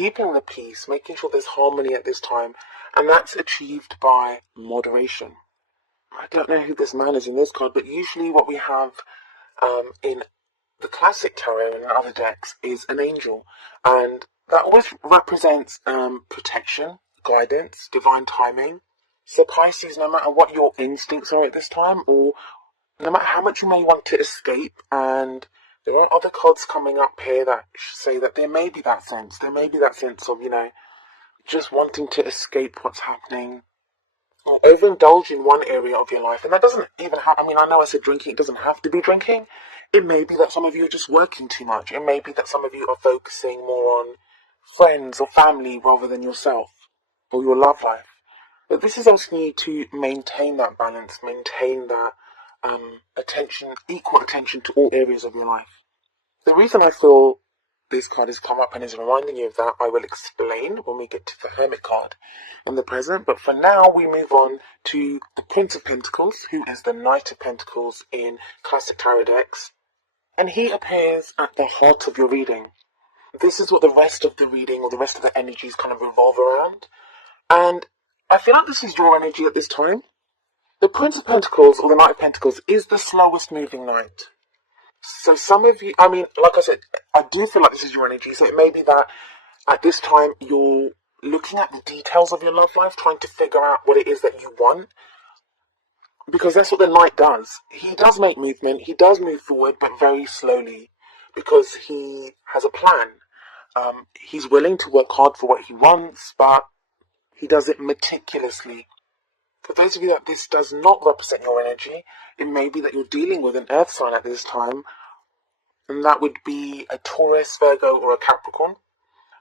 keeping the peace, making sure there's harmony at this time, and that's achieved by moderation. I don't know who this man is in this card, but usually what we have in the classic tarot and other decks is an angel, and that always represents protection, guidance, divine timing. So Pisces, no matter what your instincts are at this time, or no matter how much you may want to escape, and there are other cards coming up here that say that there may be that sense of, just wanting to escape what's happening, or overindulge in one area of your life. And that doesn't even have, I know I said drinking, it doesn't have to be drinking. It may be that some of you are just working too much. It may be that some of you are focusing more on friends or family rather than yourself or your love life. But this is asking you to maintain that balance, maintain that equal attention to all areas of your life. The reason I feel this card has come up and is reminding you of that, I will explain when we get to the Hermit card in the present. But for now, we move on to the Prince of Pentacles, who is the Knight of Pentacles in classic tarot decks. And he appears at the heart of your reading. This is what the rest of the reading or the rest of the energies kind of revolve around. And I feel like this is your energy at this time. The Prince of Pentacles or the Knight of Pentacles is the slowest moving knight. So some of you, like I said, I do feel like this is your energy. So it may be that at this time you're looking at the details of your love life, trying to figure out what it is that you want. Because that's what the knight does. He does make movement, he does move forward, but very slowly. Because he has a plan. He's willing to work hard for what he wants, but he does it meticulously. For those of you that this does not represent your energy, it may be that you're dealing with an earth sign at this time, and that would be a Taurus, Virgo, or a Capricorn.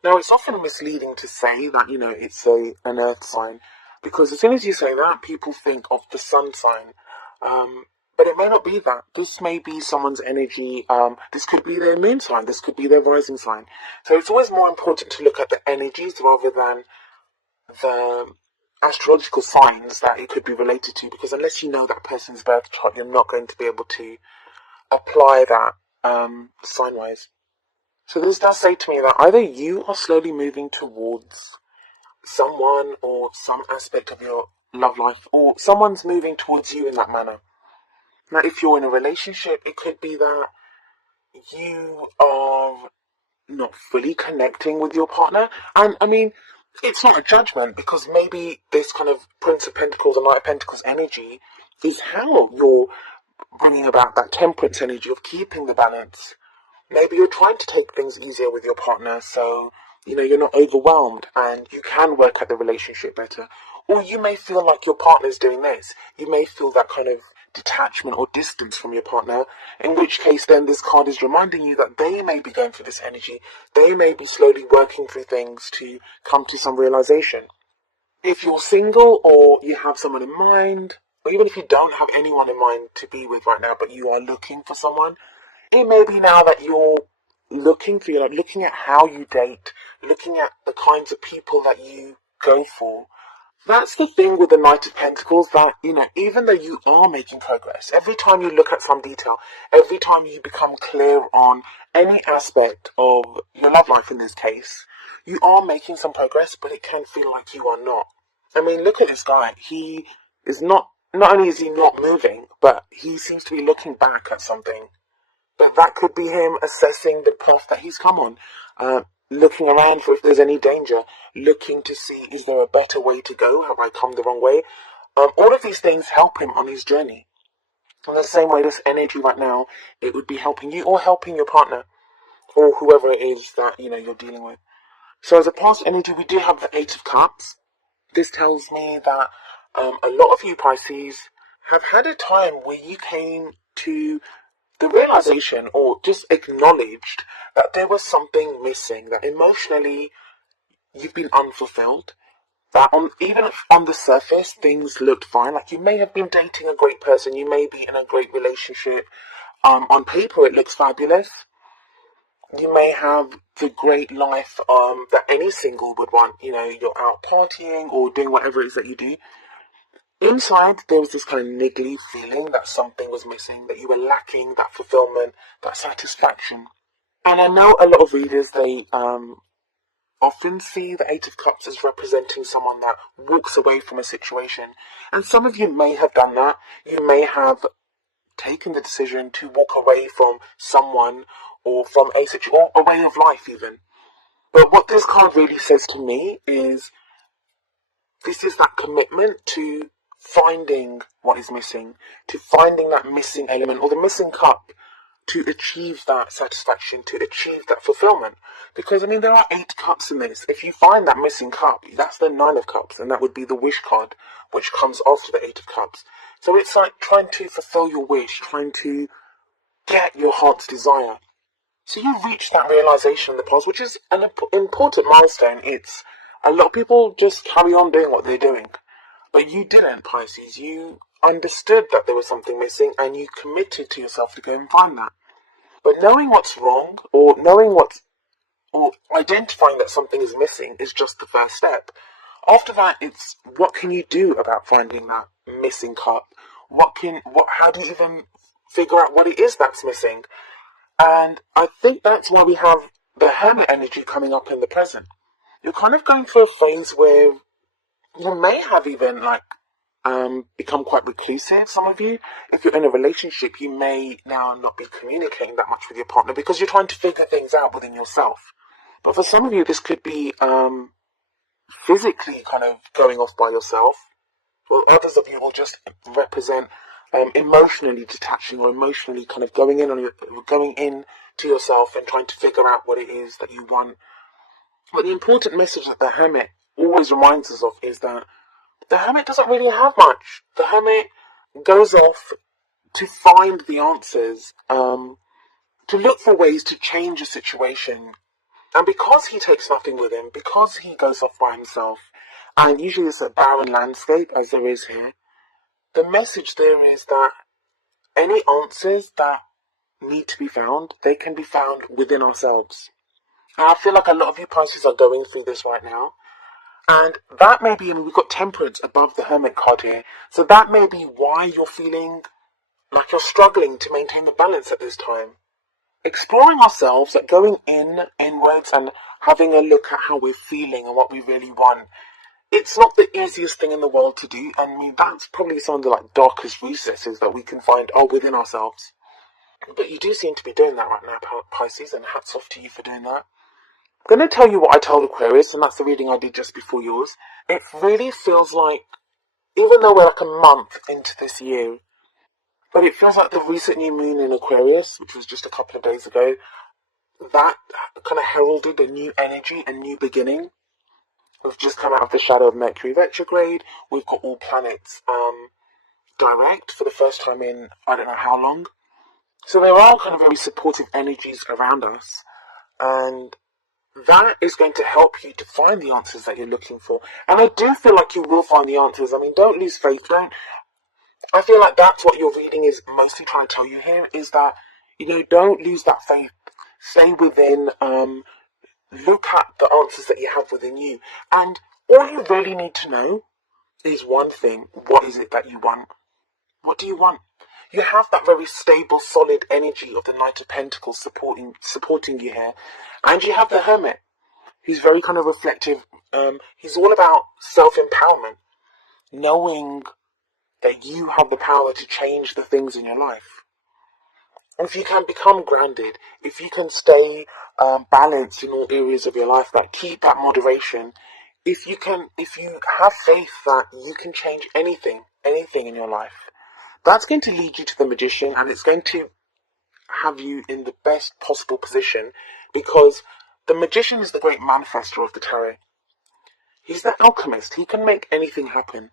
Now, it's often misleading to say that, it's an earth sign, because as soon as you say that, people think of the sun sign. But it may not be that. This may be someone's energy. This could be their moon sign. This could be their rising sign. So it's always more important to look at the energies rather than the astrological signs that it could be related to, because unless you know that person's birth chart, you're not going to be able to apply that sign-wise. So this does say to me that either you are slowly moving towards someone or some aspect of your love life, or someone's moving towards you in that manner. Now, if you're in a relationship, it could be that you are not fully connecting with your partner. And it's not a judgment, because maybe this kind of Prince of Pentacles and Knight of Pentacles energy is how you're bringing about that temperance energy of keeping the balance. Maybe you're trying to take things easier with your partner, so you're not overwhelmed and you can work at the relationship better. Or you may feel like your partner's doing this. You may feel that kind of detachment or distance from your partner, in which case then this card is reminding you that they may be going through this energy. They may be slowly working through things to come to some realization. If you're single or you have someone in mind, or even if you don't have anyone in mind to be with right now, but you are looking for someone, it may be now that you're looking at how you date, looking at the kinds of people that you go for. That's the thing with the Knight of Pentacles, that, even though you are making progress, every time you look at some detail, every time you become clear on any aspect of your love life in this case, you are making some progress, but it can feel like you are not. Look at this guy. He is not only is he not moving, but he seems to be looking back at something. But that could be him assessing the path that he's come on, looking around for if there's any danger, looking to see, is there a better way to go? Have I come the wrong way? All of these things help him on his journey. In the same way, this energy right now, it would be helping you or helping your partner or whoever it is that, you're dealing with. So as a past energy, we do have the Eight of Cups. This tells me that a lot of you Pisces have had a time where you came to the realization or just acknowledged that there was something missing, that emotionally you've been unfulfilled, that even on the surface things looked fine. Like, you may have been dating a great person, you may be in a great relationship, on paper it looks fabulous, you may have the great life that any single would want, you're out partying or doing whatever it is that you do. Inside, there was this kind of niggly feeling that something was missing, that you were lacking that fulfillment, that satisfaction. And I know a lot of readers, they often see the Eight of Cups as representing someone that walks away from a situation. And some of you may have done that. You may have taken the decision to walk away from someone or from a situation or a way of life even. But what this card really says to me is this is that commitment to finding what is missing, to finding that missing element or the missing cup to achieve that satisfaction, to achieve that fulfillment. Because, there are 8 cups in this. If you find that missing cup, that's the 9 of Cups, and that would be the wish card, which comes after the 8 of Cups. So it's like trying to fulfill your wish, trying to get your heart's desire. So you've reached that realization in the past, which is an important milestone. It's a lot of people just carry on doing what they're doing. But you didn't, Pisces. You understood that there was something missing and you committed to yourself to go and find that. But knowing what's wrong or identifying that something is missing is just the first step. After that, it's what can you do about finding that missing cup? How do you even figure out what it is that's missing? And I think that's why we have the Hermit energy coming up in the present. You're kind of going through a phase where you may have even become quite reclusive, some of you. If you're in a relationship, you may now not be communicating that much with your partner because you're trying to figure things out within yourself. But for some of you, this could be physically kind of going off by yourself. Well, others of you will just represent emotionally detaching or emotionally kind of going in to yourself and trying to figure out what it is that you want. But the important message that the Hermit always reminds us of is that the Hermit doesn't really have much. The Hermit goes off to find the answers, to look for ways to change a situation. And because he takes nothing with him, because he goes off by himself, and usually it's a barren landscape, as there is here, the message there is that any answers that need to be found, they can be found within ourselves. And I feel like a lot of you Pisces are going through this right now. And that may be, we've got Temperance above the Hermit card here, so that may be why you're feeling like you're struggling to maintain the balance at this time. Exploring ourselves, going inwards and having a look at how we're feeling and what we really want. It's not the easiest thing in the world to do, and that's probably some of the darkest recesses that we can find are within ourselves. But you do seem to be doing that right now, Pisces, and hats off to you for doing that. I'm going to tell you what I told Aquarius, and that's the reading I did just before yours. It really feels like, even though we're like a month into this year, but it feels like the recent new moon in Aquarius, which was just a couple of days ago, that kind of heralded a new energy, a new beginning. We've just come out of the shadow of Mercury retrograde. We've got all planets direct for the first time in I don't know how long. So there are kind of very supportive energies around us, and that is going to help you to find the answers that you're looking for. And I do feel like you will find the answers. Don't lose faith. I feel like that's what your reading is mostly trying to tell you here, is that, don't lose that faith. Stay within, look at the answers that you have within you. And all you really need to know is one thing. What is it that you want? What do you want? You have that very stable, solid energy of the Knight of Pentacles supporting you here. And you have the Hermit, who's very kind of reflective. He's all about self-empowerment, knowing that you have the power to change the things in your life. If you can become grounded, if you can stay balanced in all areas of your life, keep that moderation, if you have faith that you can change anything in your life, that's going to lead you to the Magician, and it's going to have you in the best possible position, because the Magician is the great manifestor of the tarot. He's the alchemist. He can make anything happen.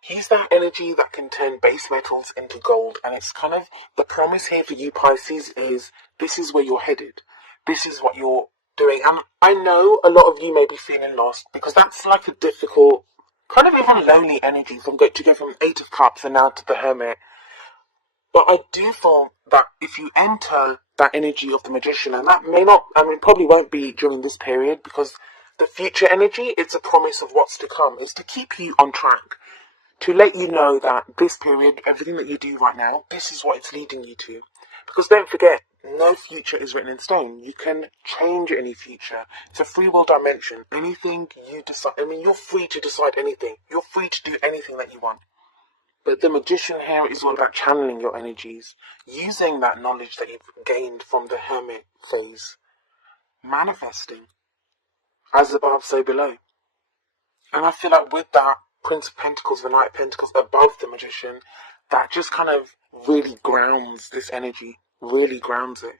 He's that energy that can turn base metals into gold, and it's kind of the promise here for you Pisces is this is where you're headed. This is what you're doing. And I know a lot of you may be feeling lost, because that's like a difficult, kind of even lonely energy to go from 8 of Cups and now to the Hermit. But I do feel that if you enter that energy of the Magician, and that may not, probably won't be during this period, because the future energy, it's a promise of what's to come, is to keep you on track, to let you know that this period, everything that you do right now, this is what it's leading you to. Because don't forget, no future is written in stone. You can change any future. It's a free will dimension. Anything you decide, you're free to decide anything. You're free to do anything that you want. But the magician here is all about channeling your energies, using that knowledge that you've gained from the hermit phase, manifesting, as above, so below. And I feel like with that Prince of Pentacles, the Knight of Pentacles above the magician, that just kind of really grounds this energy, really grounds it.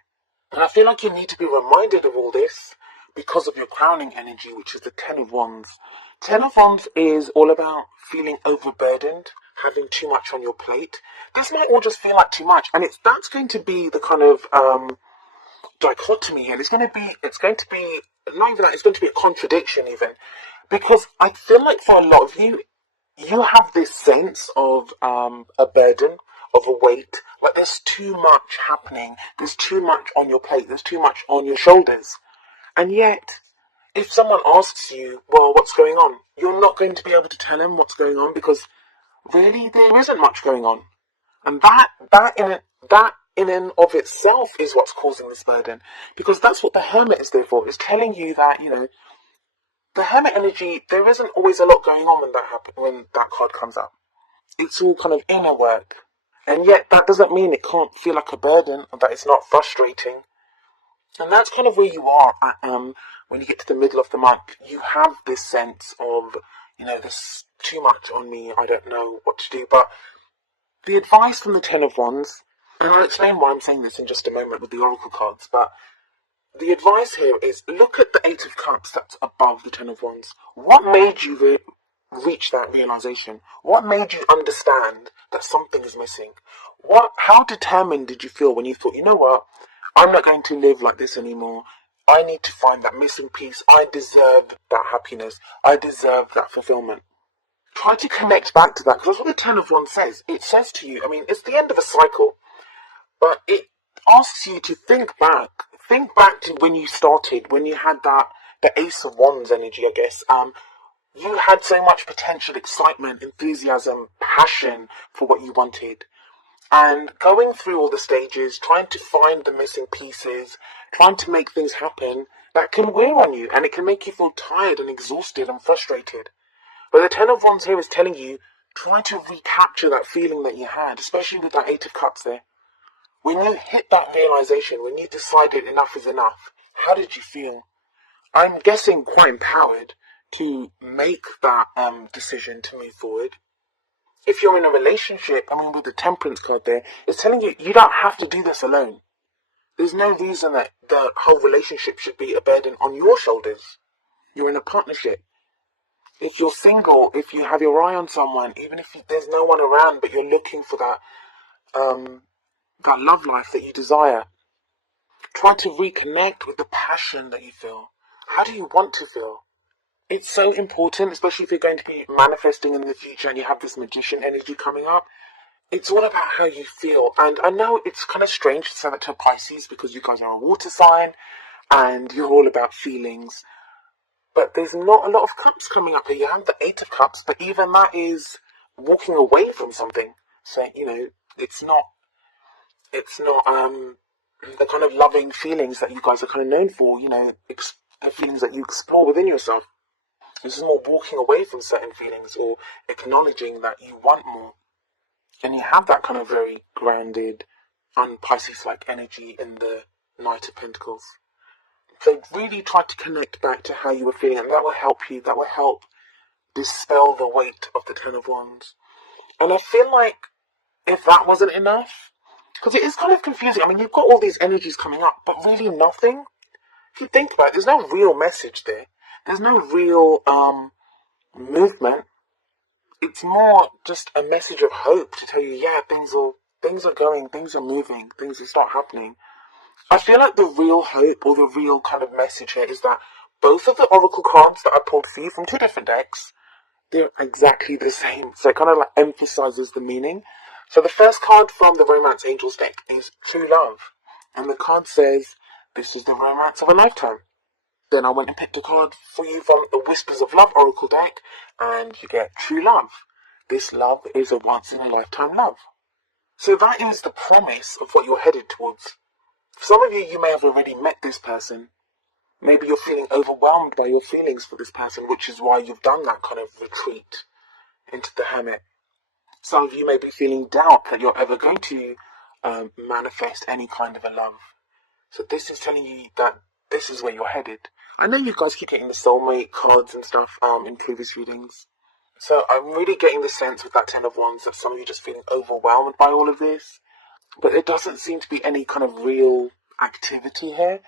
And I feel like you need to be reminded of all this because of your crowning energy, which is the Ten of Wands. Ten of Wands is all about feeling overburdened, having too much on your plate. This might all just feel like too much, and that's going to be the kind of dichotomy here. It's going to be not even that. It's going to be a contradiction even, because I feel like for a lot of you, you have this sense of a burden, of a weight, like there's too much happening, there's too much on your plate, there's too much on your shoulders. And yet, if someone asks you, well, what's going on? You're not going to be able to tell them what's going on because really there isn't much going on. And that in and of itself is what's causing this burden. Because that's what the Hermit is there for. It's telling you that, the Hermit energy, there isn't always a lot going on when that card comes up. It's all kind of inner work. And yet that doesn't mean it can't feel like a burden or that it's not frustrating. And that's kind of where you are when you get to the middle of the month. You have this sense of, there's too much on me, I don't know what to do. But the advice from the Ten of Wands, and I'll explain why I'm saying this in just a moment with the Oracle cards, but the advice here is look at the Eight of Cups that's above the Ten of Wands. What made you reach that realization? What made you understand that something is missing? How determined did you feel when you thought, you know what, I'm not going to live like this anymore. I need to find that missing piece. I deserve that happiness. I deserve that fulfillment. Try to connect back to that, because that's what the Ten of Wands says. It says to you, it's the end of a cycle, but it asks you to think back to when you started, when you had the Ace of Wands energy, I guess. You had so much potential, excitement, enthusiasm, passion for what you wanted. And going through all the stages, trying to find the missing pieces, trying to make things happen, that can wear on you, and it can make you feel tired and exhausted and frustrated. But the Ten of Wands here is telling you, try to recapture that feeling that you had, especially with that Eight of Cups there. When you hit that realization, when you decided enough is enough, how did you feel? I'm guessing quite empowered to make that decision to move forward. If you're in a relationship, with the Temperance card there, it's telling you, you don't have to do this alone. There's no reason that the whole relationship should be a burden on your shoulders. You're in a partnership. If you're single, if you have your eye on someone, even if there's no one around, but you're looking for that love life that you desire, try to reconnect with the passion that you feel. How do you want to feel? It's so important, especially if you're going to be manifesting in the future and you have this magician energy coming up. It's all about how you feel. And I know it's kind of strange to say that to a Pisces because you guys are a water sign and you're all about feelings. But there's not a lot of cups coming up here. You have the Eight of Cups, but even that is walking away from something. So, it's not the kind of loving feelings that you guys are kind of known for, the feelings that you explore within yourself. This is more walking away from certain feelings or acknowledging that you want more. And you have that kind of very grounded, un-Pisces-like energy in the Knight of Pentacles. So really try to connect back to how you were feeling, and that will help you. That will help dispel the weight of the Ten of Wands. And I feel like if that wasn't enough, because it is kind of confusing. You've got all these energies coming up, but really nothing. If you think about it, there's no real message there. There's no real movement. It's more just a message of hope to tell you, yeah, things are going, things are moving, things will start happening. I feel like the real hope or the real kind of message here is that both of the Oracle cards that I pulled for you from two different decks, they're exactly the same. So it kind of like emphasizes the meaning. So the first card from the Romance Angels deck is True Love. And the card says, this is the romance of a lifetime. Then I went and picked a card for you from the Whispers of Love Oracle deck, and you get True Love. This love is a once-in-a-lifetime love. So that is the promise of what you're headed towards. some of you, you may have already met this person. Maybe you're feeling overwhelmed by your feelings for this person, which is why you've done that kind of retreat into the hermit. Some of you may be feeling doubt that you're ever going to manifest any kind of a love. So this is telling you that this is where you're headed. I know you guys keep getting the soulmate cards and stuff in previous readings. So I'm really getting the sense with that Ten of Wands that some of you are just feeling overwhelmed by all of this. But there doesn't seem to be any kind of real activity here.